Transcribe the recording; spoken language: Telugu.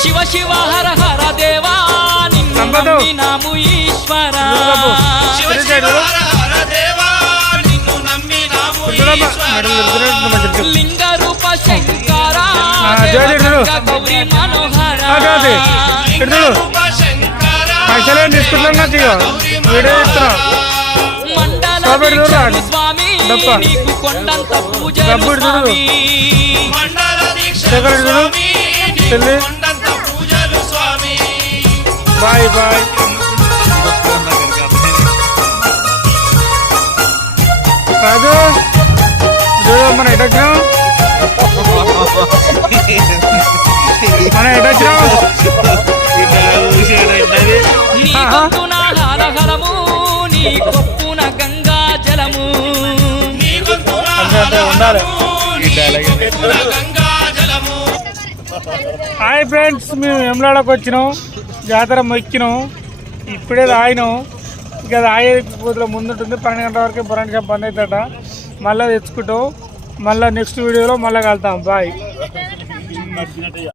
శివ శివ హర హర దేవా నిన్ను నమ్మినాము ఈశ్వరా శివ శివ హర హర దేవా నిన్ను నమ్మినాము ఈశ్వరా లింగ రూప శంకరా గౌరీ మనోహరా లింగ రూప శంకరా మండల స్వామి నీకు కొండంత పూజలు స్వామి మండల స్వామి కొండంత పూజలు స్వామి బాయ్ బాయ్ రాజు మన ఎటొచ్చినాం నీ గొంతున హలహలము నీ కొప్పున గంగా జలము హాయ్ ఫ్రెండ్స్, మేము వేములవాడకు వచ్చినాం, జాతర మొక్కినాం, ఇప్పుడే తాగినాం. ఇక తాగేపోతులో ముందుంటుంది 12 గంటల వరకు బొరాన్ షాప్ బంద్ అవుతాట. మళ్ళీ తెచ్చుకుంటాం, మళ్ళీ నెక్స్ట్ వీడియోలో మళ్ళీ కలుద్దాం. బాయ్.